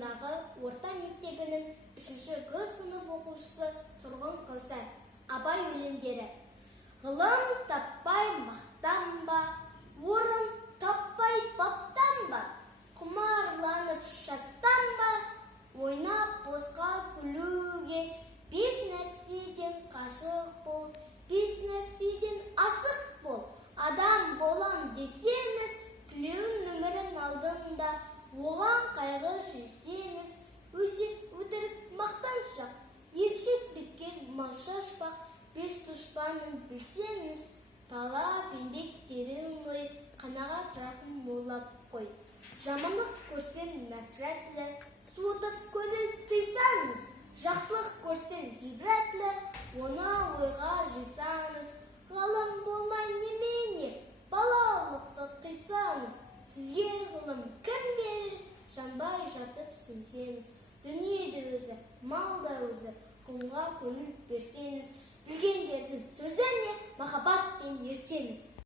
атындағы орта мектебінің 3 Г сынып оқушысы Тұрғын Кәусар. Абай өлеңдері. Ғылым таппай мақтанба, орын таппай баптанба, құмарланып шаттанба, ойнап босқа күлуге, бес нәрседен қашық бол, бес нәрседен асық бол. Адам болам десеңіз, тілеуін өмірін алдында, оған қайғы жүрсеңіз, өсек өтірік мақтаншақ, ершек бекер малшашпақ, бес дұшпанын білсеңіз, талап еңбектерің ғой, қанағат рахым молап қой. Жамандық көрсең нәфрәтлі, суытып көңіл тыйсаңыз, жақсылық көрсең ғибратлы, оны ойға жисаңыз, ғалым болмай немене, балалықты қисаңыз, сізге ғылым кім берер, жанбай жатып сүнсеңіз, дүниеде өзі, малда өзі, ғылымға көңіл берсеңіз, білгендердің сөзіне махаббатпен ерсеңіз.